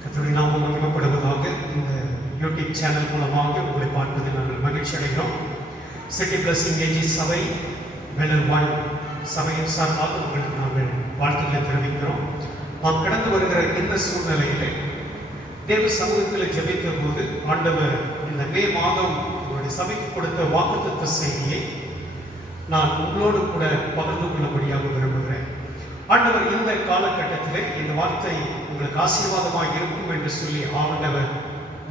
கர்த்தருடைய நாமம் மகிமைப்படுவதாக. இந்த யூடியூப் சேனல் மூலமாக உங்களை பார்ப்பதில் நாங்கள் மகிழ்ச்சி அடைகிறோம். சிட்டி பிளஸிங் ஏஜி சபை வேலர் 1 சபையின் சார்பாக உங்களுக்கு நாங்கள் வாழ்த்துக்களை தெரிவிக்கிறோம். நாம் கடந்து வருகிற இந்த சூழ்நிலையிலே தேவ சமூகத்தில் ஜெபித்த போது ஆண்டவர் இந்த மே மாதம் உங்களுடைய சபைக்கு கொடுத்த வாக்குத்தத்த செய்தியை நான் உங்களோடு கூட பகிர்ந்து கொள்ளபடியாக விரும்புகிறேன். ஆண்டவர் இந்த காலகட்டத்தில் இந்த வார்த்தை உங்களுக்கு ஆசீர்வாதமாக இருக்கும் என்று சொல்லி ஆண்டவர்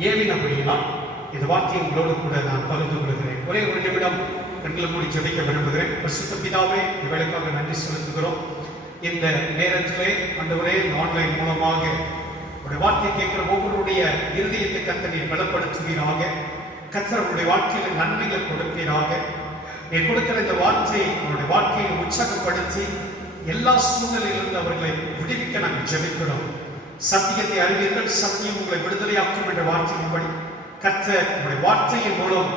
ஏவினபடியினால் இந்த வார்த்தையை உங்களோடு கூட நான் பகிர்ந்து கொள்கிறேன். ஒரே ஒரு நிமிடம் கண்களை மூடி ஜெபிக்க விரும்புகிறேன். பரிசுத்த பிதாவே, இவர்களுக்காக நன்றி செலுத்துகிறோம். இந்த நேரத்திலே ஆண்டவரே ஆன்லைன் மூலமாக உடைய வார்த்தையை கேட்கிற ஒவ்வொருடைய இருதயத்தை கர்த்தரை பலப்படுத்துவீராக. கர்த்தருடைய வாழ்க்கையில் நன்மைகளை கொடுப்பீராக. நீ கொடுக்கிற இந்த வார்த்தையை அவருடைய வாழ்க்கையை உற்சாகப்படுத்தி எல்லா சூழ்நிலையிலிருந்து அவர்களை விடுவிக்க நாங்கள் ஜெபிக்கிறோம். சத்தியத்தை அறிவீர்கள், சத்தியம் உங்களை விடுதலையாக்கும் என்ற வார்த்தையின்படி கர்த்தர் உங்களுடைய வார்த்தையின் மூலம்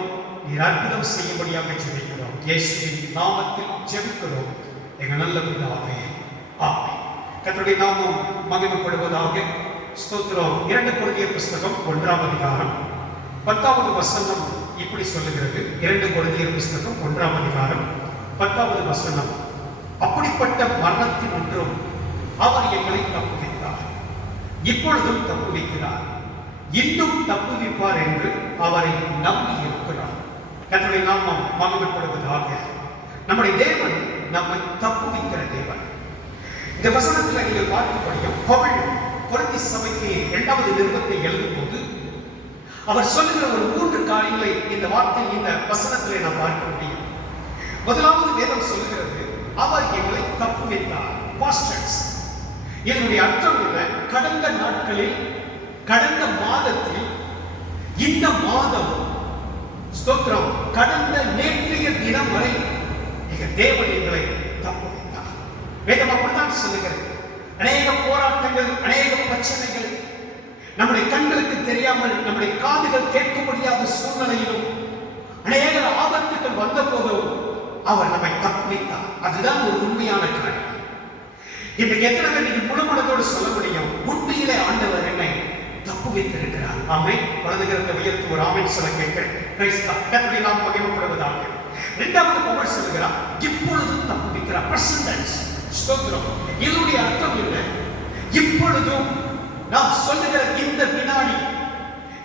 நீர் அற்புதம் செய்யும்படியாக ஜெபிக்கிறோம். இயேசுவின் நாமத்தில் ஜெபிக்கிறோம் எங்கள் நல்ல பிதாவே, ஆமென். கர்த்தருடைய நாமம் மகிமைப்படுவதாக. ஸ்தோத்திரம். 2 கொரிந்தியர் புஸ்தகம் 1ஆம் அதிகாரம் 10வது வசனம் இப்படி சொல்லுகிறது. 2 கொரிந்தியர் புஸ்தகம் 1ஆம் அதிகாரம் 10வது வசனம், அப்படிப்பட்ட மரணத்தின் ஒன்றும் அவர் எங்களை தப்புவித்தார், இப்பொழுதும் தப்புவிக்கிறார், இன்னும் தப்புவிப்பார் என்று அவரை நம்பி இருக்கிறார். கர்த்தருடைய நாமம் மகிமைப்படுவதாக. நம்முடைய தேவன் நம்மை தப்புவிக்கிற தேவன். இந்த வசனத்தில் நீங்கள் பார்க்கக்கூடிய பவுல் கொரிந்தி சபைக்கு 2வது நிருபத்தை எழுதும் போது அவர் சொல்லுகிற ஒரு 3 காரியங்களை இந்த வார்த்தை இந்த வசனத்திலே நாம் பார்க்க முடியும். முதலாவது வேதம் சொல்லுகிறது, அவர் எங்களை தப்புவித்தார். பாஸ்டர்ஸ், இதனுடைய அர்த்தம் என்ன? கடந்த நாட்களில், கடந்த மாதத்தில், இந்த மாதம், ஸ்தோத்திரம், கடந்த நேற்றைய தினம் வரை தேவன் எங்களை தப்புவித்தார். வேதம் அப்படித்தான் சொல்லுகிறது. அநேக போராட்டங்கள், அநேக பிரச்சனைகள், நம்முடைய கண்களுக்கு தெரியாமல், நம்முடைய காதுகள் கேட்க முடியாத சூழ்நிலையிலும், அநேக ஆபத்துகள் வந்த போதும் அவர் நம்மை தப்புவித்தார். அதுதான் ஒரு உண்மையான காரியம். இன்றைக்கு எத்தனை பேர் நீங்கள் முழு மனதோடு சொல்ல முடியும், உண்மையிலே ஆண்டவர் என்னை தப்புவித்திருக்கிறார்? ஆமென். வலதுகரத்தை உயர்த்தி ஒரு ஆமென் சொல்ல கேட்கிறேன். கர்த்தருடைய நாமம் மகிமைப்படுவதாக. 2வது பவுல் சொல்கிறார், இப்பொழுதும் தப்புவிக்கிறார். பிரசன்டென்ஸ். ஸ்தோத்திரம். இதனுடைய அர்த்தம் என்ன? இப்பொழுதும் நாம் சொல்லுகிற இந்த வினாடி,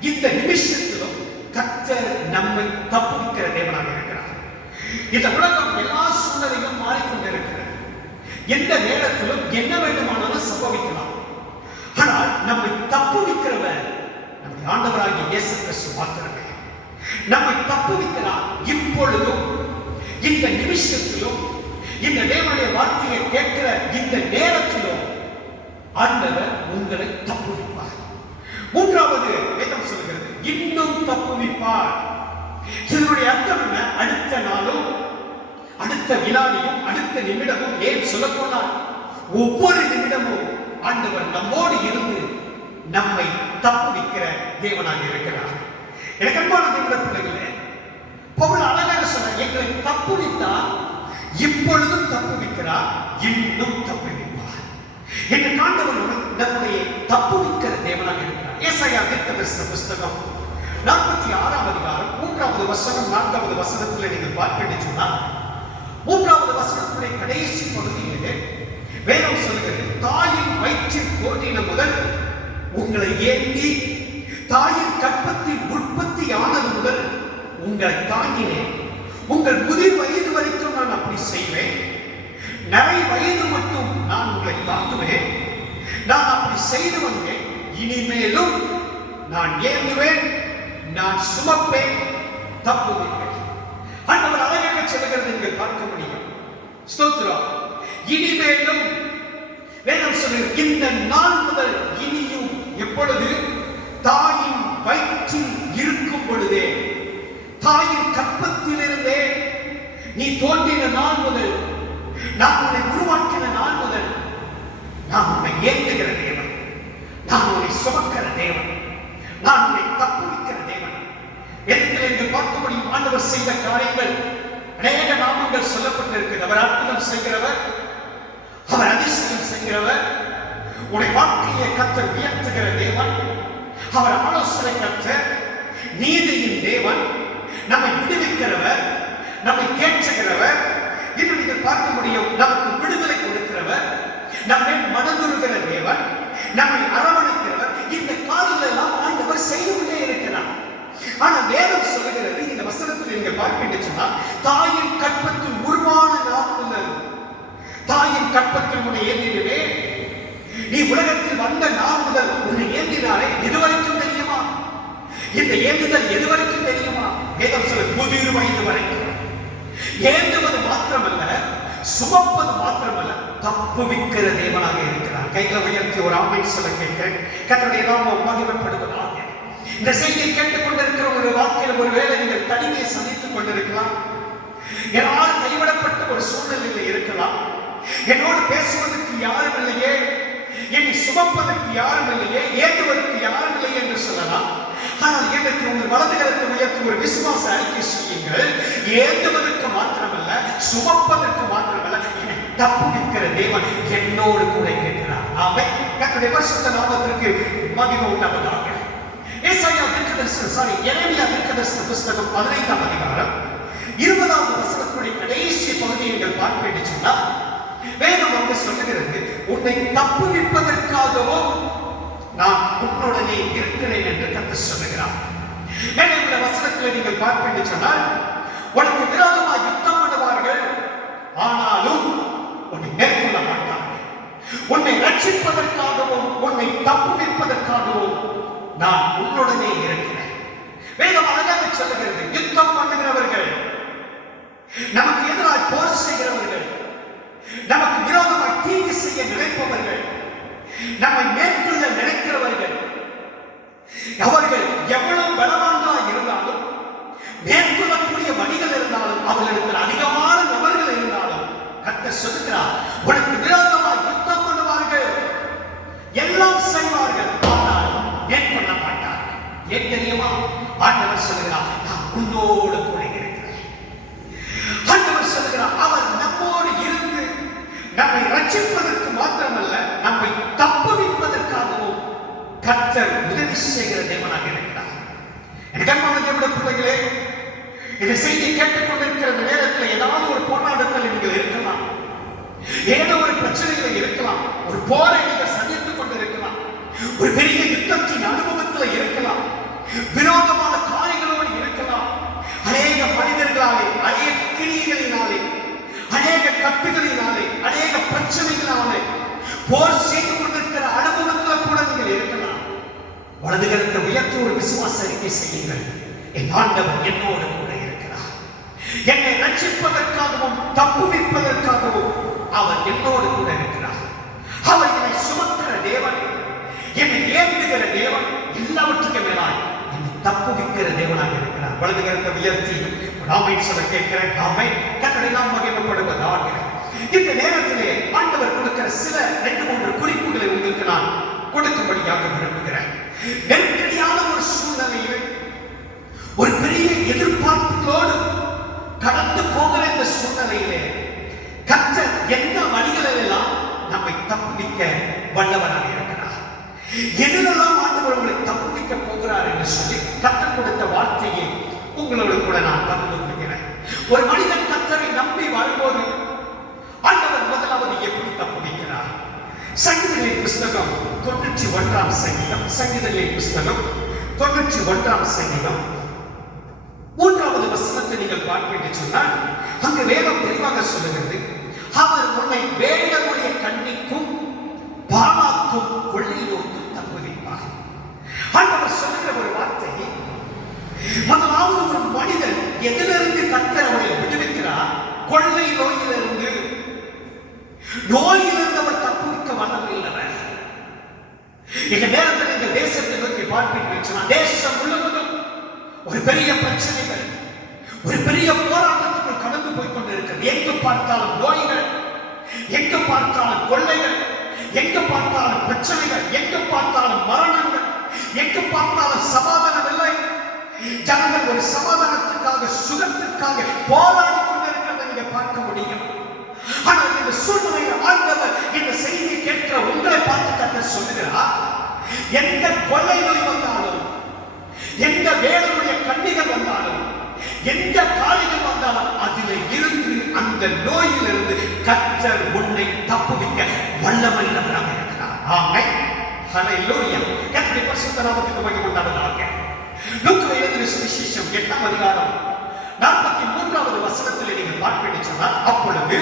இந்த நிமிஷத்திலும் கர்த்தர் நம்மை தப்புவிக்கிற தேவனாக இருக்கிறார். இந்த உலகம் எல்லா சூழ்நிலையும் மாறிக்கொண்டிருக்கிறது. எந்த நேரத்திலும் என்ன வேண்டுமானாலும் சம்பவிக்கலாம். ஆனால் நம்மை தப்புவிக்கிறவர் நம்முடைய ஆண்டவராகிய இயேசு கிறிஸ்து மாத்திரமே. நம்மை தப்புவிக்கிறார். இப்பொழுதும், இந்த நிமிஷத்திலும், இந்த தேவனுடைய வார்த்தையை கேட்கிற இந்த நேரத்திலும் ஆண்டவர் உங்களை தப்புவிப்பார். 3வது வேதம் சொல்கிறது, இன்னும் தப்புவிப்பார். இதனுடைய அர்த்தம் என்ன? அடுத்த நாளும், அடுத்த வினாடியும், அடுத்த நிமிடமும், ஏன் சொல்லப்போனால் ஒவ்வொரு நிமிடமும் ஆண்டவர் நம்மோடு இருந்து நம்மை தப்புவிக்கிற தேவனாக இருக்கிறார். எனக்கு அன்பான தேவனுடைய பிள்ளைகளே, பவுல் அழகாக சொன்ன, எங்களை தப்புவித்தார், இப்பொழுதும் தப்புவிக்கிறார், இன்னும் தப்புவிப்பார். எங்கள் ஆண்டவர் நம்முடைய தப்புவிக்கிற தேவனாக இருக்கிறார். ஏசாயா தீர்க்கதரிசன புஸ்தகம் 46ஆம் அதிகாரம் 3வது வசனம் 4வது வசனத்தில் நீங்கள் பார்க்க சொன்னால், 3வது வசனத்துடைய கடைசி பகுதியிலே வேதம் சொல்கிறது, தாயின் வயிற்றில் தோன்றின முதல் உங்களை ஏந்தி, தாயின் கற்பத்தில் உற்பத்தி ஆனது முதல் உங்களை தாங்கினேன். உங்கள் முதிர் வயது வரைக்கும் நான் அப்படி செய்வேன். நரை வயது மட்டும் நான் உங்களை தாங்குவேன். நான் அப்படி செய்து வந்தேன். இனிமேலும் நான் ஏந்துவேன், நான் சுமப்பேன், தப்புவிப்பேன். ஆண்டவர் அழகாக சொல்லுகிறது நீங்கள் பார்க்க முடியும். ஸ்தோத்திரம். இனிமேலும் வேதம் சொல்லுகிறது, இந்த நாள் முதல் இனியும், எப்பொழுது? தாயின் வயிற்றில் இருக்கும் பொழுதே, தாயின் கற்பத்திலிருந்தே, நீ தோன்றின நாள் முதல், நான் உன்னை உருவாக்கின நாள் முதல், நான் உன்னை ஏந்துகிற தேவன், நான் உன்னை சுமக்கிற தேவன், நான் உன்னை தப்புவிக்கிற தேவன். எதிர்த்து நீங்கள் பார்க்க முடியும் ஆண்டவர் செய்த காரியங்கள். அநேக நாமங்கள் சொல்லப்பட்டிருக்கிறது. அவர் அற்புதம் செய்கிறவர், அவர் அதிசயம் செய்கிறவர், உடைய வாழ்க்கையை கர்த்தர் உயர்த்துகிற தேவன். அவர் ஆலோசனை கர்த்தர், நீதியின் தேவன், நம்மை விடுவிக்கிறவர், நம்மை தேற்றுகிறவர். இன்னும் நீங்கள் பார்க்க முடியும், நமக்கு விடுதலை கொடுக்கிறவர், நம்மை மனதுருகிற தேவன், நம்மை அரவணைக்கிறவர். இந்த காரியங்கள் எல்லாம் ஆண்டவர் செய்து கொண்டே இருக்கிறார். ஆனால் வேதம் சொல்லுகிறது, இந்த வசனத்தில் நீங்கள் பார்க்க சொன்னால், தாயின் கற்பத்தில் உருவான நாள் முதல், தாயின் கற்பத்தில் உன்னை ஏந்திடுவே, நீ உலகத்தில் வந்த நாள் முதல் உன்னை ஏந்தினாலே எதுவரைக்கும் தெரியுமா? இந்த ஏந்துதல் எதுவரைக்கும் தெரியுமா? வேதம் சொல்ல முதிர் வயது வரைக்கும். ஏந்துவது மாத்திரமல்ல, சுமப்பது மாத்திரமல்ல, தப்புவிக்கிற தேவனாக இருக்கிறார். கைகளை உயர்த்தி ஒரு ஆமென் சொல்ல கேட்கிறேன். கர்த்தருடைய நாமம் மகிமைப்படுவதாக. இந்த செய்தியை கேட்டுக்கொண்டிருக்கிற ஒரு வாழ்க்கையில் ஒருவேளை நீங்கள் தனிமையை சந்தித்துக் கொண்டிருக்கலாம், என்னால் கைவிடப்பட்ட ஒரு சூழ்நிலையில் இருக்கலாம், என்னோடு பேசுவதற்கு யாரும் இல்லையே, என்னை சுமப்பதற்கு யாரும் இல்லையே, ஏற்றுவதற்கு யாரும் இல்லையே என்று சொல்லலாம். ஆனால் எனக்கு உங்கள் வலது கரத்தை உயர்த்தி ஒரு விசுவாச அறிக்கை செய்யுங்கள். ஏற்றுவதற்கு மாத்திரமல்ல, சுமப்பதற்கு மாத்திரமல்ல, என்னை தப்புவிக்கிற தேவன் என்னோடு கூட இருக்கிறார். ஆமென். கர்த்தருடைய பரிசுத்த நாமத்திற்கு மகிமை உண்டாவதாக. எரேமியா தீர்க்கதரிசன புத்தகம் 15ஆம் அதிகாரம் 20வது வசனத்துடைய கடைசி பகுதியை நீங்கள் பார்க்க வேண்டும் சொன்னால், வேதம் வந்து சொல்லுகிறது, உன்னை தப்புவிப்பதற்காகவோ நான் உன்னுடனே இருக்கிறேன் என்று கர்த்தர் சொல்லுகிறார். இந்த வசனத்தில் நீங்கள் பார்க்க வேண்டும் சொன்னால், உனக்கு விரோதமாக யுத்தம் பண்ணுவார்கள், ஆனாலும் உன்னை மேற்கொள்ள மாட்டார்கள். உன்னை ரட்சிப்பதற்காகவும் உன்னை தப்புவிப்பதற்காகவும் நான் உன்னுடனே இருக்கிறேன். வேதம் அழகாக சொல்லுகிறது, யுத்தம் பண்ணுகிறவர்கள், நமக்கு எதிராக போர் செய்கிறவர்கள், நமக்கு விரோதமாய் தீங்கு செய்ய நினைப்பவர்கள், நம்மை மேற்கொள்ள நினைக்கிறவர்கள், அவர்கள் எவ்வளவு பலவான்களாக இருந்தாலும், மேற்கொள்ளக்கூடிய வழிகள் இருந்தாலும், அவர்களிடத்தில் அதிகமான நபர்கள் இருந்தாலும், கர்த்தர் சொல்லுகிறார், உனக்கு விரோதமாய் யுத்தம் பண்ணுவார்கள், எல்லாம் செய்வார்கள், ஆனால் மேற்கொள்ள மாட்டார்கள். ஏன் தெரியுமா? ஆண்டவர் சொல்லுகிறார், நான் உன்னோடு கூட இருக்கிறேன். ஆண்டவர் சொல்லுகிறார், அவர் நம்மோடு இருந்து நம்மை ரட்சிப்பதற்கு மாத்திரமல்ல, நம்மை தப்புவிப்பதற்காகவும் கர்த்தர் உதவி செய்கிற தேவனாக இருக்கிறார். எனக்கு அன்பான தேவனுடைய பிள்ளைகளே, இந்த செய்தியை கேட்டுக்கொண்டிருக்கிற நேரத்தில் ஏதாவது ஒரு போராட்டத்தில் நீங்கள் இருக்கலாம், ஏதோ ஒரு பிரச்சனைகளை இருக்கலாம், ஒரு போரை நீங்கள் சந்தித்துக் கொண்டிருக்கலாம், ஒரு பெரிய யுத்தத்தின் அனுபவத்தில் இருக்கலாம், விரோதமான காரியங்களோடு இருக்கலாம், அநேக மனிதர்களாலே, அநேக கிரியைகளினாலே, அநேக கட்டுகளினாலே, அநேக பிரச்சனைகளாலே போர் செய்து கொண்டிருக்கிற அனுபவத்தில் கூட நீங்கள் இருக்கலாம். வலது கரத்தை உயர்த்தி ஒரு விசுவாச அறிக்கை செய்யுங்கள். என் ஆண்டவர் என்னோடு கூட இருக்கிறார். என்னை ரட்சிப்பதற்காகவும் தப்புவிப்பதற்காகவும் அவர் என்னோடு கூட இருக்கிறார். அவர் என்னை சுமக்கிற தேவன், என்னை ஏந்துகிற தேவன், எல்லாவற்றுக்கும் மேலாய் என்னை தப்புவிக்கிற தேவனாக இருக்கிறார். வலது கரத்தை உயர்த்தி ஆமென் சொல்ல கேட்கிறேன். ஆமென். கர்த்தருடைய நாமம் மகிமைப்படுவதாக. இந்த நேரத்திலே ஆண்டவர் கொடுக்கிற சில 2-3 குறிப்புகளை உங்களுக்கு நான் கொடுக்கும்படியாக விரும்புகிறேன். நெருக்கடியான ஒரு சூழ்நிலையில், ஒரு பெரிய எதிர்பார்ப்புகளோடு கடந்து போகிற இந்த சூழ்நிலையிலே கர்த்தர் எந்த வழிகளெல்லாம் நம்மை தப்புவிக்க வல்லவராக இருக்கிறார், எதிலெல்லாம் ஆண்டவர் உங்களை தப்புவிக்க போகிறார் என்று சொல்லி கர்த்தர் கொடுத்த வார்த்தையை உங்களோடு கூட நான் பகிர்ந்து கொள்கிறேன். ஒரு மனிதன் கர்த்தரை நம்பி வரும்போது ஆண்டவர் முதலாவது எப்படி தப்புவிக்கிறார்? சங்கீதங்களின் புஸ்தகம் 91ஆம் சங்கீதம், சங்கீதங்களின் புஸ்தகம் 91ஆம் சங்கீதம் 3வது வசனத்தை நீங்கள் பார்க்க என்று சொன்னால், அங்கு வேதம் தெளிவாக சொல்லுகிறது, அவர் உன்னை வேடனுடைய கண்ணிக்கும் பாலாக்கும் கொள்ளை நோக்கும் தப்புவிப்பார். ஆண்டவர் சொல்லுகிற ஒரு வார்த்தை, முதலாவது ஒரு மனிதன் எதிலிருந்து கர்த்தர் அவனை விடுவிக்கிறார்? கொள்ளை நோயிலிருந்து. நோயிலிருந்து அவர் தப்புவிக்க வல்லமையுள்ளவர். இந்த நேரத்தில் நீங்கள் தேசத்தை நோக்கி பார்ப்பீர்கள், தேசம் முழுவதும் ஒரு பெரிய பிரச்சனைகள், ஒரு பெரிய போராட்டத்துக்குள் கடந்து போய் கொண்டிருக்கிறது. எங்கு பார்த்தாலும் நோய்கள், எங்கு பார்த்தாலும் கொள்ளைகள், எங்கு பார்த்தாலும் பிரச்சனைகள், எங்கு பார்த்தாலும் மரணங்கள், எங்கு பார்த்தாலும் சமாதானம் இல்லை. ஜனங்கள் ஒரு சமாதானத்துக்காக, சுகத்திற்காக போராடி கொண்டிருக்கிறதை நீங்க பார்க்க முடியும். ஆனால் இந்த சூழ்நிலையில் ஆண்டவர் இந்த செய்தியை கேட்கிற உங்களை பார்த்து கர்த்தர் எந்த கொள்ளை நோய் வந்தாலும், எந்த வேடனுடைய கண்ணிகள் வந்தாலும், எந்த காரியங்கள் வந்தாலும் அதில் இருந்து அந்த நோயிலிருந்து கர்த்தர் உன்னை தப்புவிக்க வல்லமையுள்ளவராக இருக்கிறார். ஆமென். ஹல்லேலூயா. கர்த்தருடைய பரிசுத்த நாமத்துக்கு மகிமை உண்டாவதாக. லூக்கா எழுதின சுவிசேஷம் 8ஆம் அதிகாரம் 43வது வசனத்தில் நீங்கள் பார்ப்பீர்கள் சொன்னால், அப்பொழுது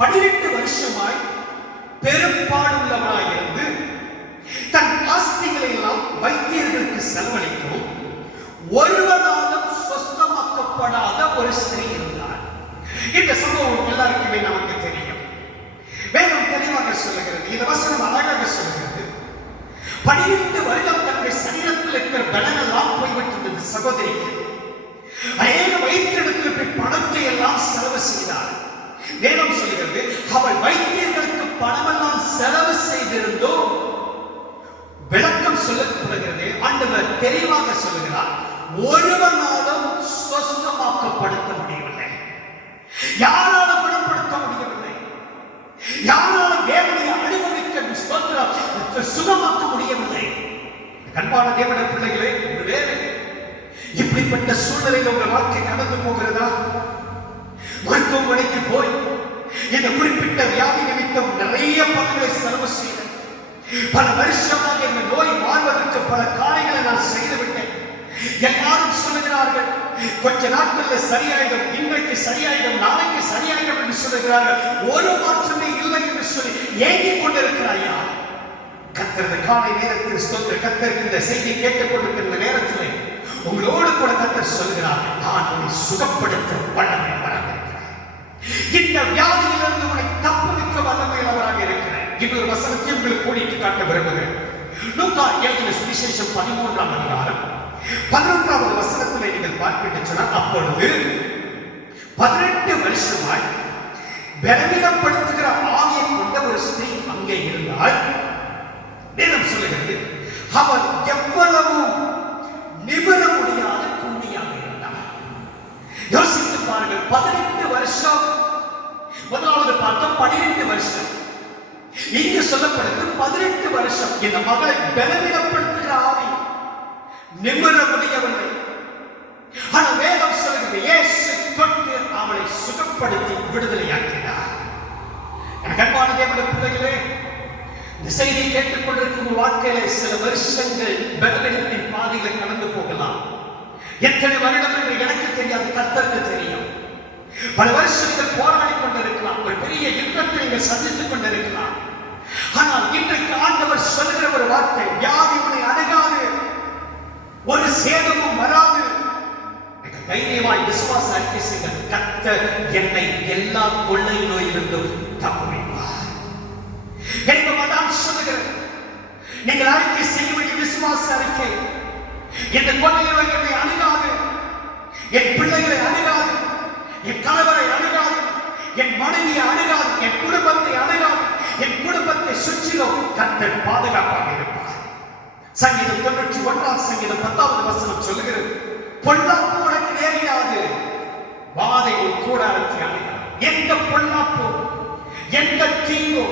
12 வருஷமாய் பெரும்பாடுள்ளவராய் இருந்து தன் ஆஸ்திகளை எல்லாம் வைத்தியர்களுக்கு செலவழிக்கவும் ஒருவனாலும் சொஸ்தமாக்கப்படாத ஒரு ஸ்திரீ இருந்தார். இந்த சம்பவம் எல்லாருக்குமே நமக்கு தெரியும். வேதம் தெளிவாக சொல்லுகிறது, இந்த வசனம் அழகாக சொல்லுகிறது. 12 வருடம் தன்னுடைய சரீரத்தில் இருக்கிற பலனெல்லாம் போய்விட்டது சகோதரிக்கு. அநேக வைத்தியர்களுக்கு பணத்தை எல்லாம் செலவு செய்தார். வேதம் சொல்லுகிறது, அவள் வைத்தியர்களுக்கு பணமெல்லாம் செலவு செய்திருந்தோ விளக்கம் சொல்லப்படுகிறது. ஆண்டவர் தெளிவாக சொல்லுகிறார், ஒருவனாலும் சொஸ்தமாக்கப்படுத்த முடியவில்லை, யாராலும் குணப்படுத்த முடியவில்லை, யாராலும் தேவனை அனுபவிக்க சுகமாக்க முடியவில்லை. கண்பான தேவனுடைய பிள்ளைகளே, ஒருவேளை இப்படிப்பட்ட சூழ்நிலையில் உங்கள் வாழ்க்கை கடந்து போகிறதா? மருத்துவமனைக்கு போய் இந்த குறிப்பிட்ட வியாதி நிமித்தம் நிறைய பணங்களை செலவு செய்த, பல வருஷமாக இந்த நோய் வாழ்வதற்கு பல காரியங்களை நான் செய்துவிட்டேன். எல்லாரும் சொல்லுகிறார்கள், கொஞ்ச நாட்களில் சரியாயிடும், இன்றைக்கு சரியாயிடும், நாளைக்கு சரியாயிடும் என்று சொல்லுகிறார்கள். ஒரு மாற்றமே இல்லை என்று சொல்லி ஏங்கிக் கொண்டிருக்கிறாயா? கர்த்தர் காலை நேரத்தில் ஸ்தோத்திர, கர்த்தர் இந்த செய்தியை கேட்டுக் கொண்டிருக்கிற நேரத்தில் உங்களோடு கூட கர்த்தர் சொல்கிறார், நான் உன்னை சுகப்படுத்த வல்லமையுள்ளவராக இருக்கிறேன், இந்த வியாதியிலிருந்து உன்னை தப்புவிக்க வல்லமையுள்ளவராக இருக்கிறேன். இன்னொரு வசனத்தை உங்களுக்கு கூட்டிட்டு காட்ட விரும்புகிறேன். லூக்கா எழுதின சுவிசேஷம் 13ஆம் அதிகாரம் 11வது வசனத்தில் நீங்கள் பார்ப்பீர்கள் சொன்னால், அப்பொழுது 18 வருஷமாய் பலவீனப்படுத்துகிற ஆவியை கொண்ட ஒரு ஸ்திரீ அங்கே இருந்தால், வேதம் சொல்லுகிறது, அவர் எவ்வளவு நிமிர முடியாத கூலியாக இருந்தார். யோசித்து பாருங்கள், 18 வருஷம். முதலாவது பார்த்தோம் 12 வருஷம், இங்கு சொல்லப்படுகிறது 18 வருஷம். இந்த மகளை பலவீனப்படுத்துகிற ஆவி நிமிர முடியவில்லை. ஆனால் வேதம் சொல்லுகிறது, இயேசு தொட்டு அவளை சுகப்படுத்தி விடுதலையாக்கினார். எனக்கு அன்பான தேவனுடைய பிள்ளைகளே, இந்த செய்தியை கேட்டுக் கொண்டிருக்கும் வாழ்க்கையில சில வருஷங்கள் பலவீனத்தின் பாதைகளை கடந்து போகலாம். எத்தனை வருடம் என்று எனக்கு தெரியாது, கர்த்தருக்கு தெரியும். பல வருஷங்கள் போராடி கொண்டிருக்கலாம், ஒரு பெரிய யுத்தத்தை நீங்கள் சந்தித்துக் கொண்டிருக்கலாம். ஆனால் இன்றைக்கு ஆண்டவர் சொல்கிற ஒரு வார்த்தை, வியாதி உன்னை அணுகாது, ஒரு சேதமும் வராது. தைரியமாய் விசுவாச அறிக்கை செய்யுங்கள், கர்த்தர் என்னை எல்லா கொள்ளை நோயிலிருந்தும் தப்புவிப்பார். நீங்கள் அறிக்கை செய்ய வேண்டிய விசுவாச அறிக்கை, இந்த கொள்ளை நோய் என்னை அணுகாது, என் பிள்ளைகளை அணுகாது, என் கணவரை அணுகாது, என் மனைவியை அணுகாது, என் குடும்பத்தை அணுகாது, என் குடும்பத்தை சுற்றிலும் கர்த்தர் பாதுகாப்பாக இருப்பார். சங்கீதம் 91ஆம் சங்கீதம் 10வது வசனம் சொல்லுகிறது, பொல்லாப்பு உனக்கு நேரிடாது, வாதை உன் கூடாரத்தை அணுகாது. எந்த பொல்லாப்பு, எந்த தீங்கோ,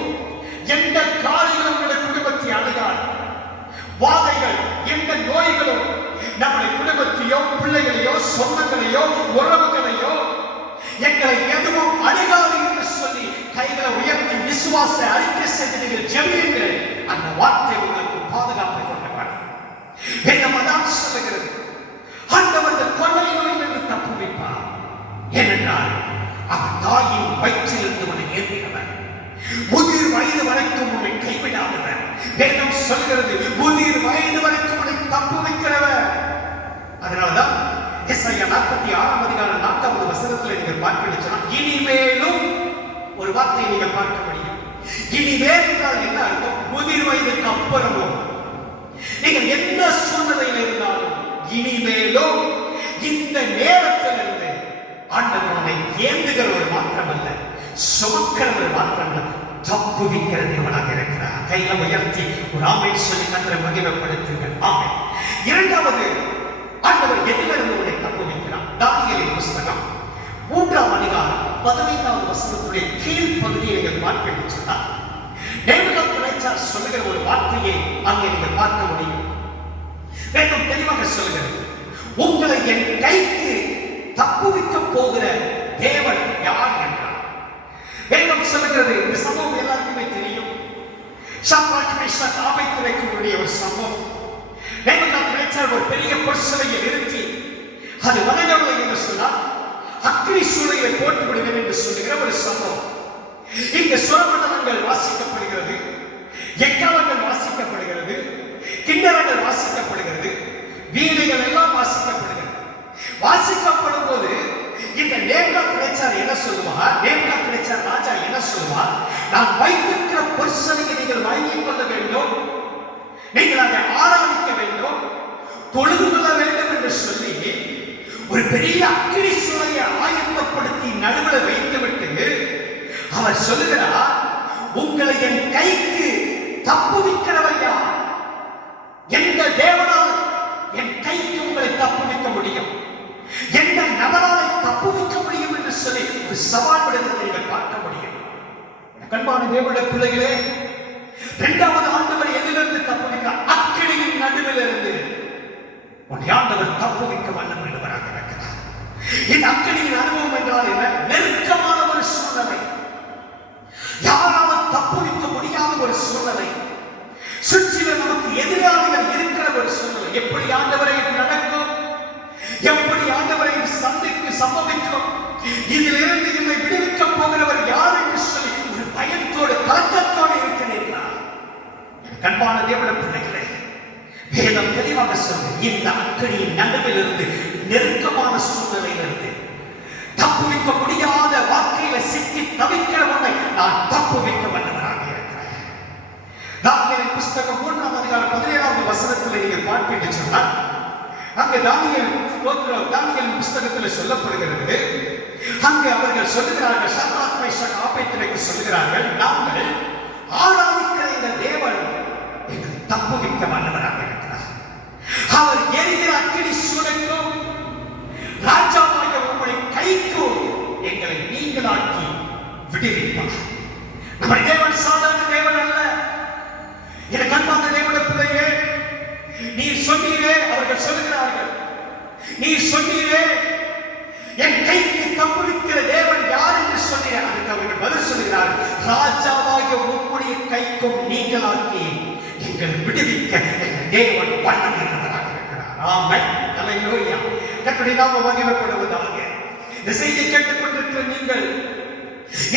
எந்த காரியங்களும் உங்களுடைய குடும்பத்தை அணுகாது. வாதைகள், எந்த நோய்களும் நம்முடைய குடும்பத்தையோ, பிள்ளைகளையோ, சொந்தங்களையோ, உறவுகளையோ, எங்களை எதுவும் அணுகாது என்று சொல்லி கைகளை உயர்த்தி விசுவாச அறிக்கை செய்து நீங்கள் ஜெபியுங்கள். அந்த வார்த்தை உங்களுக்கு பாதுகாப்பை கொண்டு வரும். வேதம் அதான் சொல்லுகிறது, ஆண்டவர் இந்த கொள்ளை நோயிலிருந்து தப்புவிப்பார். ஏனென்றால் அவர் தாயின் வயிற்றிலிருந்து உன்னை ஏற்றினவர், முதிர் வயது வரைக்கும் உன்னை கைவிடாதவர். வேதம் சொல்கிறது, முதிர் வயது வரைக்கும் உன்னை தப்புவிக்கிறவர். அதனால்தான் எசாயா 46ஆம் அதிகாரம் 4வது வசனத்தில் நீங்கள் பார்ப்பீர்கள், இனிமேலும் ஒரு வார்த்தையை நீங்கள் பார்க்க முடியும். இனிமேல் என்றால் என்ன அர்த்தம்? முதிர் வயதுக்கு அப்புறமும் நீங்கள் என்ன சூழ்நிலையில் இருந்தாலும், இனிமேலும் இந்த நேரத்திலிருந்து ஆண்டவர் உன்னை ஏந்துகிற ஒரு மாற்றம் அல்ல, சுமக்கிற ஒரு மாற்றம் அல்ல, தப்புவிக்கிற தேவனாக இருக்கிறார். கையில உயர்த்தி ஒரு ஆமென் சொல்லி கர்த்தரை மகிமைப்படுத்துங்கள். ஆமென். இரண்டாவது, ஆண்டவர் எதிலிருந்து உன்னை தப்புவிக்கிறார்? தானியேலின் புஸ்தகம் 3ஆம் அதிகாரம் 15வது வசனத்துடைய கீழ் பகுதியை நீங்கள் பார்ப்பீர்கள் சொன்னால், நேபுகாத்நேச்சார் நேபுகாத்நேச்சார் சொல்லுகிற ஒரு வார்த்தையை அங்கே நீங்கள் பார்க்க முடியும். வேதம் தெளிவாக சொல்லுகிறது, உங்களை என் கைக்கு தப்புவிக்க போகிற தேவன் யார் என்றார். வேதம் சொல்லுகிறது, இந்த சம்பவம் எல்லாருக்குமே தெரியும். ஷாத்ராக் மேஷாக் ஆபேத்நேகோவுடைய ஒரு சம்பவம். நேபுகாத்நேச்சார் ஒரு பெரிய பொற்சிலையை நிறுத்தி அது வணங்கவில்லை என்று சொன்னால் அக்னி சூளையை போட்டு விடுவேன் என்று சொல்லுகிற ஒரு சம்பவம். இங்க சுரமண்டலங்கள் வாசிக்கப்படுகிறது, எக்காலங்கள் வாசிக்கப்படுகிறது, கிண்ணறங்கள் வாசிக்கப்படுகிறது, வீணைகள் எல்லாம் வாசிக்கப்படுகிறது. வாசிக்கப்படும் போது இந்த நேபுகாத்நேச்சார் என்ன சொல்லுவார்? நேபுகாத்நேச்சார் ராஜா என்ன சொல்லுவார்? நான் வைத்திருக்கிற பொற்சிலையை நீங்கள் வாங்கிக் கொள்ள வேண்டும், நீங்கள் அதை ஆராதிக்க வேண்டும், தொழுது கொள்ள வேண்டும் என்று சொல்லி ஒரு பெரிய அக்கினி சூளையை ஆயத்தப்படுத்தி நடுவில் வைத்துவிட்டு அவர் சொல்லுகிறார், உங்களை என் கைக்கு தப்புவிக்கிறவர் யார்? எந்த தேவனால் என் கைக்கு உங்களை தப்புவிக்க முடியும், எந்த நபராலை தப்புவிக்க முடியும் என்று சொல்லி ஒரு சவால் விடுவதை நீங்கள் பார்க்க முடியும். கண்பான தேவனுடைய பிள்ளைகளே, இரண்டாவது ஆண்டவர் எதிலிருந்து தப்புவிக்கிறார்? அக்கினியின் நடுவில் இருந்து உன்னை ஆண்டவர் தப்புவிக்க வல்லவராக இருக்கிறார். இந்த அக்கினியின் அனுபவம் என்றால் என்ன? நெருக்கமான ஒரு சூழ்நிலை, யாராலும் தப்புவிக்க முடியாத ஒரு சூழ்நிலை, சுற்றிலும் நமக்கு எதிராளிகள் இருக்கிற ஒரு சூழ்நிலை. எப்படி ஆண்டவரை இது நடக்கும்? எப்படி ஆண்டவரை சந்திக்கு சம்பவிக்கும்? இதிலிருந்து என்னை விடுவிக்க போகிறவர் யார் என்று சொல்லி ஒரு பயத்தோடு கலக்கத்தோடு இருக்கிறீர்களா? கண்பான தேவனுடைய பிள்ளைகளே, வேதம் தெளிவாக சொல்லுது, இந்த அக்கினியின் நடுவில் இருந்து, நெருக்கமான சூழ்நிலையிலிருந்து, தப்புவிக்க முடியாத வாழ்க்கையில சிக்கி தவிக்கிறவனை நான் தப்புவிக்க வல்லவராக இருக்கிறேன். தானியேலின் புஸ்தகம் 3ஆம் அதிகாரம் 17ஆவது வசனத்தில் நீங்கள் பார்ப்பீர்கள் சொன்னால், அங்கே தானியேலின் புஸ்தகத்தில் சொல்லப்படுகிறது, அங்கே அவர்கள் சொல்லுகிறார்கள், ஷத்ராக் மேஷாக் ஆபேத்நேகோ சொல்லுகிறார்கள், நாங்கள் ஆராதிக்கிற இந்த தேவன் எங்களை தப்புவிக்க வல்லவராக இருக்கிறார். அவர் எரிகிற அக்கினி சூளைக்கும் ராஜாவாகிய உம்முடைய கைக்கும் எங்களை நீங்களாக்கி விடுவிப்பார். நம்முடைய தேவன் சாதாரண தேவன் அல்ல. எனக்கு அன்பான தேவனுடைய பிள்ளையே, நீ சொன்னீரே, அவர்கள் சொல்லுகிறார்கள், நீ சொன்னீரே என் கைக்கு தப்புவிக்கிற தேவன் யார் என்று சொன்னீர். அதுக்கு அவர்கள் பதில் சொல்லுகிறார்கள், ராஜாவாகிய உம்முடைய கைக்கும் நீங்களாக்கி எங்களை விடுவிக்க எங்கள் தேவன் வல்லவராக இருக்கிறார். ஆமென், அல்லேலூயா. கர்த்தருடைய நாமம் மகிமைப்படுவதாக. இந்த செய்தியை கேட்டுக்கொண்டிருக்கிற நீங்கள்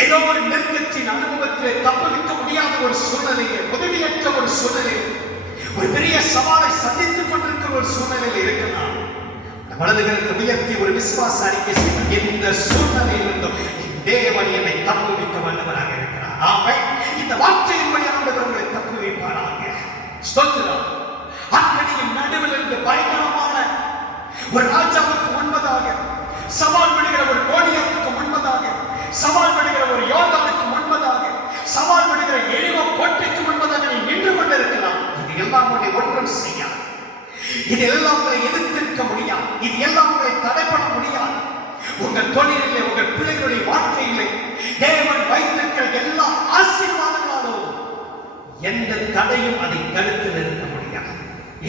ஏதோ ஒரு நெருக்கத்தின் அனுபவத்தில் தப்புவிக்க முடியாத ஒரு சூழ்நிலையை, உதவியற்ற ஒரு சூழ்நிலை, ஒரு பெரிய சவாலை சந்தித்துக் கொண்டிருக்கிற ஒரு சூழ்நிலையில் இருக்கலாம். வலதுகரத்தை உயர்த்தி ஒரு விசுவாச அறிக்கை செய்யும், இந்த சூழ்நிலையிலிருந்தும் தேவன் என்னை தப்புவிக்க வல்லவராக இருக்கிறார். ஆமென். இந்த வார்த்தையின்படி ஆண்டவர் உங்களை தப்புவிப்பாராக. ஸ்தோத்திரம். அக்கினியின் நடுவில் இருந்து பயங்கரமான ஒரு ராஜாவுக்கு முன்பதாக, சவால் விடுகிற ஒரு கோலியாத்துக்கு முன்பதாக, சவால் விடுகிற ஒரு யோர்தானுக்கு முன்பதாக, சவால் விடுகிற எரிகோ கோட்டைக்கு முன்பதாக நீ நின்று கொண்டிருக்கலாம். இது எல்லாம் உன்னை ஒன்றும் செய்யாது, இது எல்லாம் உங்களை எதிர்த்திருக்க முடியாது, இது எல்லாம் உங்களை தடைப்பட முடியாது. உங்கள் தொழிலிலே, உங்கள் பிள்ளைகளுடைய வாழ்க்கையிலே தேவன் வைத்திருக்கிற எல்லா ஆசீர்வாதங்களாலும் எந்த தடையும் அதை தடுத்து நிறுத்த முடியாது.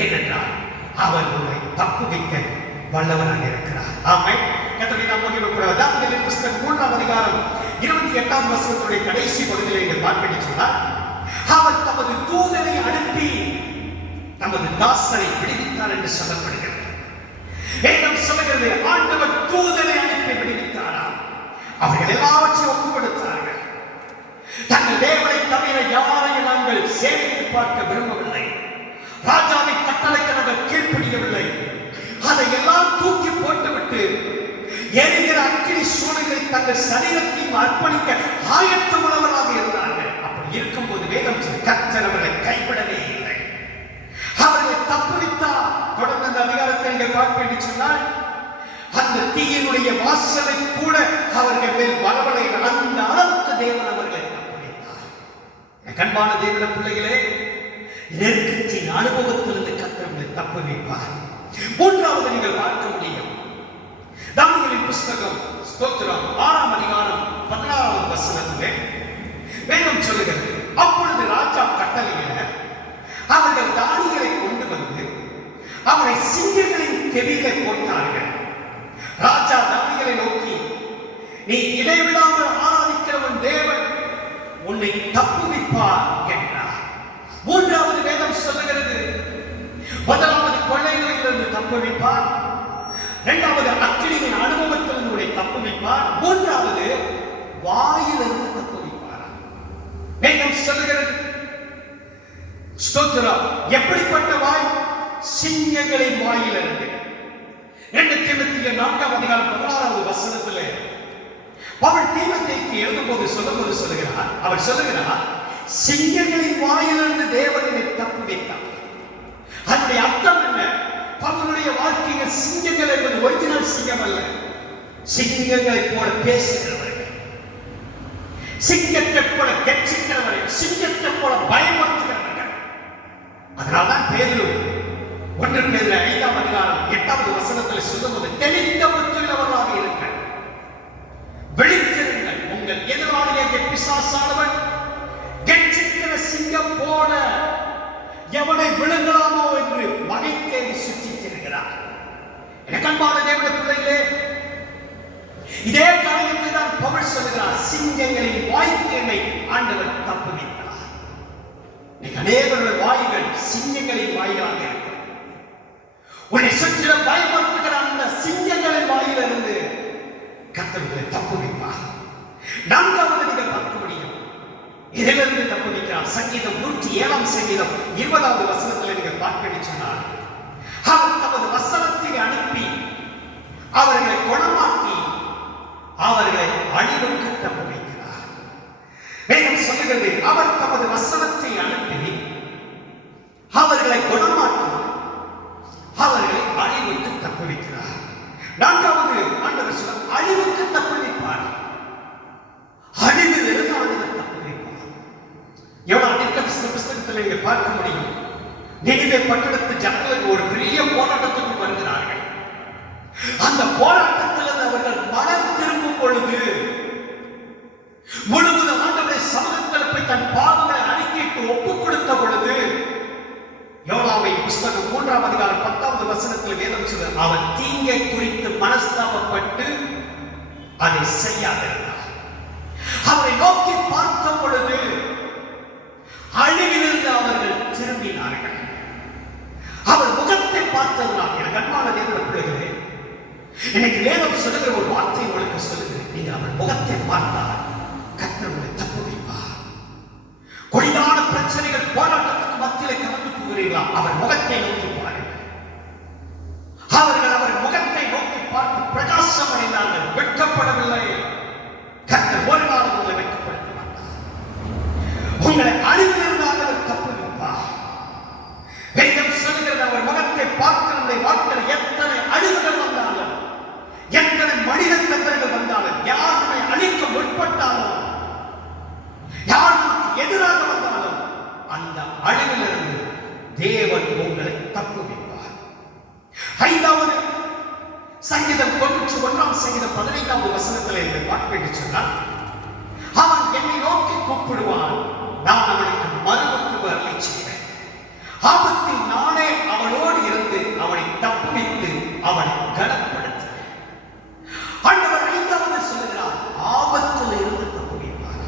ஏனென்றால் அவர் உங்களை தப்புவிக்க வல்லவராக இருக்கிறார். ஆமென். கர்த்தருடைய நாமம் மகிமைப்படுவதாக. தானியேலின் புஸ்தகம் 3ஆம் அதிகாரம் 28ஆம் வசனத்துடைய கடைசி பகுதியில் நீங்கள் பார்ப்பீர்கள் சொன்னால், அவர் தமது தூதனை அனுப்பி தமது தாசரை விடுவித்தார் என்று சொல்லப்படுகிறது. வேதம் சொல்லுகிறது, ஆண்டவர் தூதனை அனுப்பி விடுவித்தாரா? அவர்கள் எல்லாவற்றையும் ஒப்புக் கொடுத்தார்கள். தங்கள் தேவனை தவிர யாரையும் நாங்கள் சேவித்து பார்க்க விரும்பவில்லை, ராஜாவை கட்டளைக்கு நாங்கள் கீழ்ப்படியவில்லை, அதையெல்லாம் தூக்கி போட்டுவிட்டு எரிகிற அக்கினி சூளைகளை தங்கள் சரீரத்தையும் அர்ப்பணிக்க ஆயத்தமுள்ளவர்களாக இருந்தார்கள். அப்படி இருக்கும்போது வேதம் கர்த்தர் அவர்களை கைவிடவே இல்லை, அவர்களை தப்புவித்தார். தொடர்ந்து அந்த அதிகாரத்தை நீங்கள் பார்க்க என்று சொன்னால், அந்த தீயினுடைய வாசலை கூட அவர்கள் மேல் வரவழை, அந்த அளவுக்கு தேவன் அவர்களை தப்புவித்தார். கண்பான தேவனுடைய பிள்ளைகளே, நெருக்கத்தின் அனுபவத்திலிருந்து கர்த்தர்களை தப்புவிப்பார். மூன்றாவது நீங்கள் பார்க்க முடியும், தானியேலின் புஸ்தகம் ஸ்தோத்திரம் 6ஆம் அதிகாரம் 16ஆவது வசனத்திலே வேதம் சொல்லுகிறது, அப்பொழுது ராஜா கட்டளையிட்டார், அவனை சிங்கங்களின் கெவியிலே போட்டார்கள். ராஜா தானியேலை நோக்கி, நீ இடைவிடாமல் ஆராதிக்கிறவன் தேவன் உன்னை தப்புவிப்பார் என்றார். மூன்றாவது வேதம் சொல்லுகிறது, முதலாவது கொள்ளை நோயிலிருந்து தப்புவிப்பார், இரண்டாவது அக்கினியின் அனுபவத்திலிருந்து உன்னை தப்புவிப்பார், மூன்றாவது வாயிலிருந்து தப்புவிப்பார். வேதம் சொல்லுகிறது, ஸ்தோத்திரம், எப்படிப்பட்ட வாய்? சிங்கங்களின் வாயிலிருந்து. 2 தீமோத்தேயு 4:16 வசனத்திலே பவுல் தீமோத்தேயுக்கு எழுதும்போது சொல்லுகிறார், அவர் சொல்லுகிறார், சிங்கங்களின் வாயிலிருந்து தேவனை தப்புவித்தார். அதனுடைய அர்த்தம் என்ன? பவுலுடைய வாழ்க்கையில் சிங்கங்கள் என்பது ஒரிஜினல் சிங்கம் அல்ல, சிங்கங்களை போல பேசுகிறவர்கள், சிங்கத்தை போல கெச்சிக்கிறவர்கள், சிங்கத்தை போல பயமுறுத்துகிறவர்கள். அதனால்தான் பேதுரு 1 பேதுரு 5:8 வசனத்தில் சொல்லும்போது, தெளிந்த புத்தியுள்ளவர்களாக இருங்கள், விழித்திருங்கள், உங்கள் எதிராளியாகிய பிசாசானவன் கெச்சிக்கிற சிங்கம் போல எவனை விழுங்கலாமோ என்று வகைக்கேறி சுற்றித் திரிகிறார். எனக்கு அன்பான தேவனுடைய பிள்ளைகளே, இதே காரியத்தை தான் பவுல் சொல்லுகிறார், சிங்கங்களின் வாய்க்கேனை ஆண்டவர் தப்புவித்தார். அநேகருடைய வாய்கள் சிங்கங்களின் வாய்களாக இருக்கிறது. உன்னை சுற்றிலும் பயமுறுத்துகிற அந்த சிங்கங்களின் வாயிலிருந்து கர்த்தர் தப்புவிப்பார். 4வது நீங்கள் பார்க்க முடியும், இதிலிருந்து தப்புவிக்கிறார். சங்கீதம் 107 சங்கீதம் 20 வசனத்தில் நீங்கள் பார்க்க சொன்னார், அவர் தமது வசனத்தை அனுப்பி அவர்களை குணமாக்கி அவர்களை அழிவுக்கு தப்புவிக்கிறார். வேதம் சொல்லுகிறது, அவர் தமது வசனத்தை அனுப்பி அவர்களை குணமாக்கி அவர்களை அழிவுக்கு தப்புவிக்கிறார். 4வது ஆண்டவர் சொல்ல, அழிவுக்கு தப்புவிப்பார். அழிவில் இருந்து ஆண்டவர் தப்புவிப்பார். எவ்வளவு தீர்க்கதரிசன புத்தகத்தில் நீங்கள் பார்க்க முடியும், நினிவே பட்டணத்து ஜனங்களுக்கு ஒரு பெரிய போராட்டத்துக்கு வருகிறார்கள். அந்த போராட்டத்தில் அவர்கள் மனம் திரும்பும் பொழுது முழுவதும் ஆண்டவருடைய சமூகத்தில் போய் தன் பாவங்களை அறிக்கைக்கு ஒப்புக் கொடுத்த பொழுது, யோனாவை புஸ்தகம் 3:10 வசனத்தில் வேதம் சொல்லுகிறது, அவன் தீங்கை குறித்து மனஸ்தாபப்பட்டு அதை செய்யாதிருந்தார். அவரை நோக்கி பார்த்த பொழுது அழிவிலிருந்து அவர்கள் திரும்பினார்கள். அவர் முகத்தை பார்த்ததுனால், எனக்கு அன்பான தேவனுடைய பிள்ளைகளே, இன்னைக்கு வேதம் சொல்லுகிற ஒரு வார்த்தை உங்களுக்கு சொல்லுகிறேன், நீங்க அவர் முகத்தை பார்த்தால் கர்த்தர் உங்களை தப்புவிப்பார். கொடிதான பிரச்சனைகள் போராட்டத்துக்கு மத்தியிலே கடந்து போகிறீர்களா, அவர் முகத்தை நோக்கி பாருங்கள். அவர்கள் அவர் முகத்தை நோக்கி பார்த்து பிரகாசம் அடைந்தார்கள், வெட்கப்படவில்லை. கர்த்தர் ஒரு நாள் உங்களை வெட்கப்படுத்த மாட்டார். உங்களை அழிவிலிருந்து ஆண்டவர் தப்புவிப்பார். வேதம் சொல்லுகிறது, அவர் முகத்தை பார்க்கிற வாழ்க்கையில் எத்தனை அழிவுகள் வந்தாலும், எத்தனை மனித தந்திரங்கள் வந்தாலும், யார் நம்மை அழிக்க முற்பட்டாலும், யார் நமக்கு எதிராக வந்தாலும், அந்த அழிவிலிருந்து தேவன் உங்களை தப்புவிப்பார். 5வது சங்கீதம் 91 சங்கீதம் 15 வசனத்தில் நீங்கள் பார்க்க சொன்னால், அவன் என்னை நோக்கி கூப்பிடுவான், நான் அவனுக்கு மறுபுக்கு அருளை செய்வேன். ஆபத்தில் நானே அவனோடு இருந்து அவனை தப்புவித்து அவனை கனப்படுத்துவேன். ஆண்டவர் 5வது சொல்லுகிறார், ஆபத்தில் இருந்து தப்புவிப்பார்.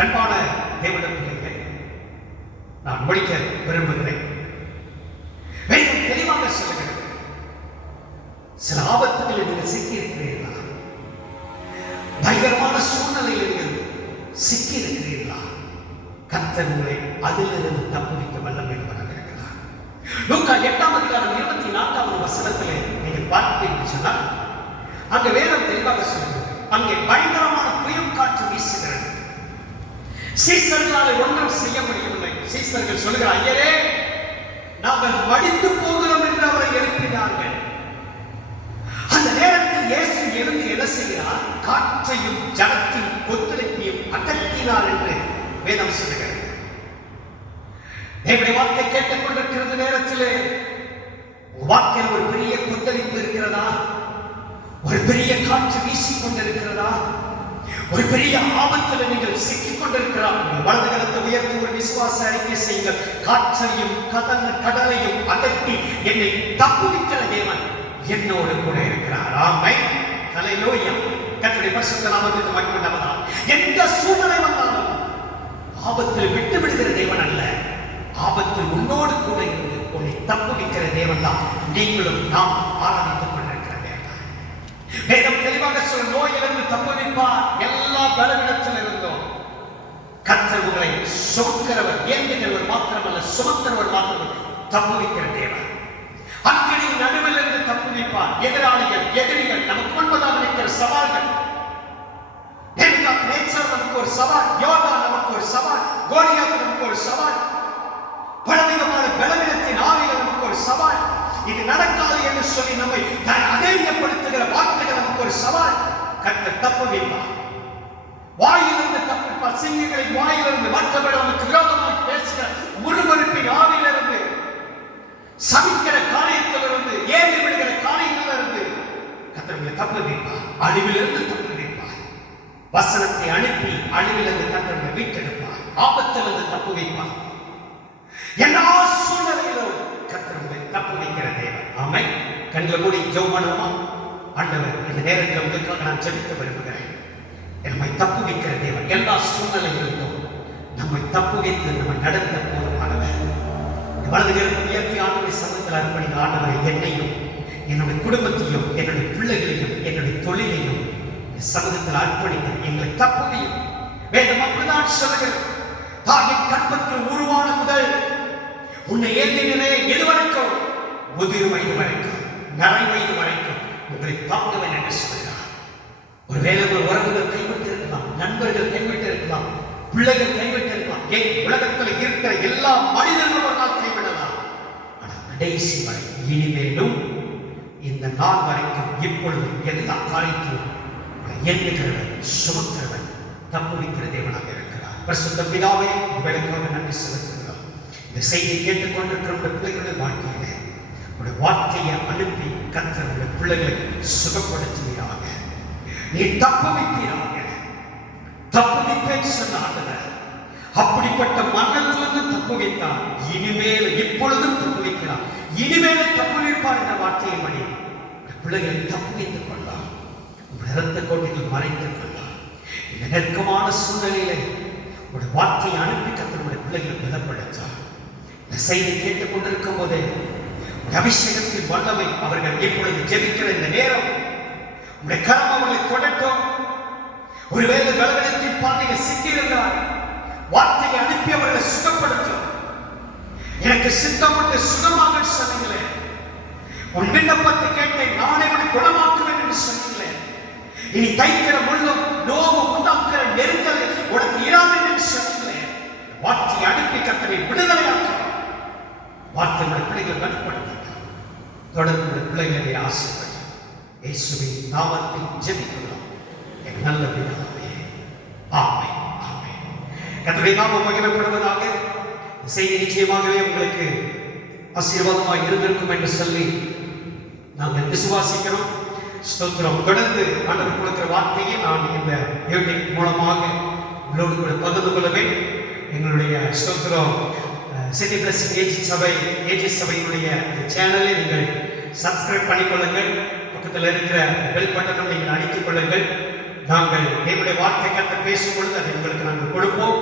கண்பான தேவனுடைய பிள்ளைகளே, நான் முடிக்க விரும்புகிறேன். வேதம் தெளிவாக சொல்லுகிறது, சில ஆபத்துகளில் நீங்கள் சிக்கி இருக்கிறீர்களா? பயங்கரமான சூழ்நிலையில் நீங்கள் சிக்கி இருக்கிறீர்களா? கர்த்தர் உங்களை அதிலிருந்து தப்புவிக்க வல்லமையுள்ளவராக இருக்கிறார். லூக்கா 8:24 வசனத்திலே நீங்கள் பார்ப்பீர்கள் சொன்னால், அங்கே வேதம் தெளிவாக சொல்கிறது, அங்கே பயங்கரமான புயல் காற்று வீசுகிறது. சீசர்களால் ஒன்றும் செய்ய முடியவில்லை. சீசர்கள் சொல்லுகிறார், ஐயரே, நாங்கள் மடிந்து போகிறோம் என்று அவரை எழுப்பினார்கள். அந்த நேரத்தில் இயேசு எழுந்து என்ன செய்கிறார்? காற்றையும் ஜலத்தின் கொந்தளிப்பையும் அகற்றினார் என்று வேதம் சொல்லுகிறது. தேவனுடைய வார்த்தை கேட்டுக் கொண்டிருக்கிறது நேரத்திலே வார்த்தையில் ஒரு பெரிய கொந்தளிப்பு இருக்கிறதா? ஒரு பெரிய காற்று வீசிக் கொண்டிருக்கிறதா? ஒரு பெரிய ஆபத்தில் நீங்கள் சிக்கிக் கொண்டிருக்கிறார். வலது கரத்தை உயர்த்தி ஒரு விசுவாச அறிக்கை செய்யுங்கள். காற்றையும் கடலையும் அகற்றி என்னை தப்புவிக்கிற தேவன் என்னோடு கூட இருக்கிறார். ஆமென். ஹல்லேலூயா. கர்த்தருடைய பரிசுத்த நாமத்துக்கு மகிமை உண்டாவதாக. எந்த சூழ்நிலை வந்தாலும் ஆபத்தில் விட்டு விடுகிற தேவன் அல்ல, ஆபத்தில் உன்னோடு கூட இருந்து உன்னை தப்புவிக்கிற தேவன் தான் நீங்களும் நாம் ஆராதித்துக் கொண்டிருக்கிற தேவன். வேதம் தெளிவாக சொல்ல, நோயிலிருந்து தப்புவிப்பார், எல்லா பலவீனத்தில் இருந்தோம். கர்த்தர் உங்களை சுமக்கிறவர், ஏந்துகிறவர் மாத்திரமல்ல, சுமக்கிறவர் மாத்திரமல்ல, தப்புவிக்கிற தேவன். அக்கினியின் நடுவில் இருந்து தப்புவிப்பார். எதிரிகள் நமக்கு முன்பதாக நிற்கிற சவால்கள், நமக்கு ஒரு சவால், யோதா நமக்கு ஒரு சவால், கோலியாத் நமக்கு ஒரு சவால், பலவிதமான பலவீனத்தின் ஆவிகள் நமக்கு ஒரு சவால். இது நடக்காது என்று சொல்லி நம்மை அதைரியப்படுத்துகிற வார்த்தைகள் நமக்கு ஒரு சவால். கர்த்தர் தப்புவிப்பார். வாயிலிருந்து தப்புவிப்பார். சிங்கங்களின் வாயிலிருந்து மற்றவர்கள் நமக்கு விரோதமாக பேசுகிற முறுமுறுப்பின் ஆவியிலிருந்து, சபிக்கிற காரியத்திலிருந்து, ஏறி விடுகிற காரியத்திலிருந்து கர்த்தர் தப்புவிப்பார். அழிவிலிருந்து தப்புவிப்பார். வசனத்தை அனுப்பி அழிவிலிருந்து கர்த்தர் மீட்டெடுப்பார். ஆபத்திலிருந்து தப்புவிப்பார். எல்லா சூழ்நிலையிலும் கர்த்தர் தப்புவிக்கிற தேவன். ஆமென். கண்களை மூடி ஜெபம் பண்ணுவோமா? ஆண்டவர், இந்த நேரத்தில் உங்களுக்காக நான் ஜெபிக்க விரும்புகிறேன். நம்மை தப்புவிக்கிற தேவன் எல்லா சூழ்நிலைகளிலும் நம்மை தப்புவித்து நம்மை நடத்த போதுமானவர். வலது கரத்தை உயர்த்தி ஆண்டவரை சமூகத்தில் அர்ப்பணித்த ஆண்டவரை, என்னையும் என்னுடைய குடும்பத்தையும் என்னுடைய பிள்ளைகளையும் என்னுடைய தொழிலையும் சமூகத்தில் அர்ப்பணித்து எங்களை தப்புவியும். வேதம் அப்படிதான் சொல்லுகிறது. தாயின் கற்பத்தில் உருவான முதல் உன்னை ஏந்தினே எதுவரைக்கும், முதிர் வயது வரைக்கும், நரை வயது வரைக்கும் உங்களை தாங்குவேன் என்று சொல்கிறார். ஒருவேளை உங்கள் உறவுகள் கைவிட்டு இருக்கலாம், நண்பர்கள் கைவிட்டு இருக்கலாம், பிள்ளைகள் கைவிட்டு இருக்கலாம், ஏன் உலகத்தில் இருக்கிற எல்லா மனிதர்களும் ஒரு நாள் கைவிடலாம். ஆனால் கடைசி வரை, இனிமேலும் இந்த நாள் வரைக்கும், இப்பொழுதும் எல்லா காரியத்திலும் எண்ணுகிறவன், சுமக்கிறவன், தப்புவிக்கிற தேவனாக இருக்கிறார். பரிசுத்த பிதாவே, உங்களுக்காக நன்றி செலுத்துகிறோம். இந்த செய்தியை கேட்டுக்கொண்டிருக்கிற பிள்ளைகளுடைய வாழ்க்கையிலே உடைய வார்த்தையை அனுப்பி கர்த்தர் உடைய பிள்ளைகளை சுகப்படுத்துவீராக. நீ தப்புவிப்பீராக. தப்புவிப்பேன் சொன்ன ஆண்டவர் அப்படிப்பட்ட மரணத்திலிருந்து தப்புவித்தார். இனிமேல் இப்பொழுதும் தப்புவிக்கிறார், இனிமேலும் தப்புவிப்பார் என்ற வார்த்தையை படி பிள்ளைகளை தப்புவித்துக் கொள்ளலாம். இரத்த கோட்டைகள் மறைத்துக் கொள்ளலாம். இந்த நெருக்கமான சூழ்நிலையிலே உடைய வார்த்தையை அனுப்பி கர்த்தருடைய பிள்ளைகளை பலப்படுத்தார். இந்த செய்தி கேட்டுக் கொண்டிருக்கும் போதே அபிஷேகத்தின் வல்லமை அவர்கள் இப்பொழுது ஜெபிக்கிற இந்த நேரம் உடைய கரம் அவர்களை தொடட்டும். ஒருவேளை பலவீனத்தின் பாதையை சிக்கியிருந்தார், வார்த்தையை அனுப்பி அவர்களை சுகப்படுத்தும். எனக்கு சித்தப்பட்டு சுகமாக சொன்னீங்களே, உன் விண்ணப்பத்தை கேட்டேன், நானே உன்னை குணமாக்குவேன் என்று சொன்னீங்களே, இனி தைக்கிற முள்ளும் நோவு உண்டாக்குற நெருங்கல் உனக்கு இராது என்று சொன்னீங்களே, வார்த்தையை அனுப்பி கர்த்தரை விடுதலையாக்க வார்த்தை பிள்ளைகள் வெளிப்படுத்த தொடர்ந்து பிள்ளைகளை ஆசைப்படும். இயேசுவின் நாமத்தில் ஜெபிக்கிறோம் என் நல்ல பிதாவே. ஆமென், ஆமென். கர்த்தருடைய நாமம் மகிமைப்படுவதாக. செய்தி நிச்சயமாகவே உங்களுக்கு ஆசீர்வாதமாக இருந்திருக்கும் என்று சொல்லி நாங்கள் விசுவாசிக்கிறோம். ஸ்தோத்திரம். தொடர்ந்து ஆண்டவர் கொடுக்கிற வார்த்தையை நான் இந்த யூடியூப் மூலமாக உங்களோடு கூட பகிர்ந்து கொள்வேன். எங்களுடைய ஸ்தோத்திரம் சிட்டி பிளஸிங் ஏஜி சபையினுடைய சேனலை நீங்கள் சப்ஸ்கிரைப் பண்ணிக்கொள்ளுங்கள். பக்கத்தில் இருக்கிற பெல் பட்டனும் நீங்கள் அடித்துக் கொள்ளுங்கள். நாங்கள் என்னுடைய வார்த்தை கர்த்தர் பேசும்பொழுது அதை உங்களுக்கு நாங்கள் கொடுப்போம்.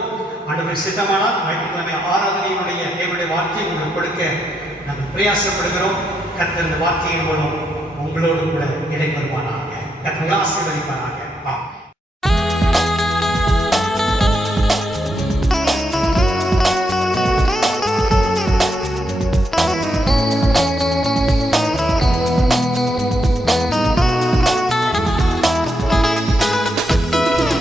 ஆண்டவர் சித்தமானால் ஞாயிற்றுக்கிழமை ஆராதனையினுடைய தேவனுடைய வார்த்தையை உங்களுக்கு கொடுக்க நாங்கள் பிரயாசப்படுகிறோம். கர்த்தர் இந்த வார்த்தையின் மூலம் உங்களோடு கூட இடைபெறுவானாக. கர்த்தர் ஆசீர்வதிப்பானாக.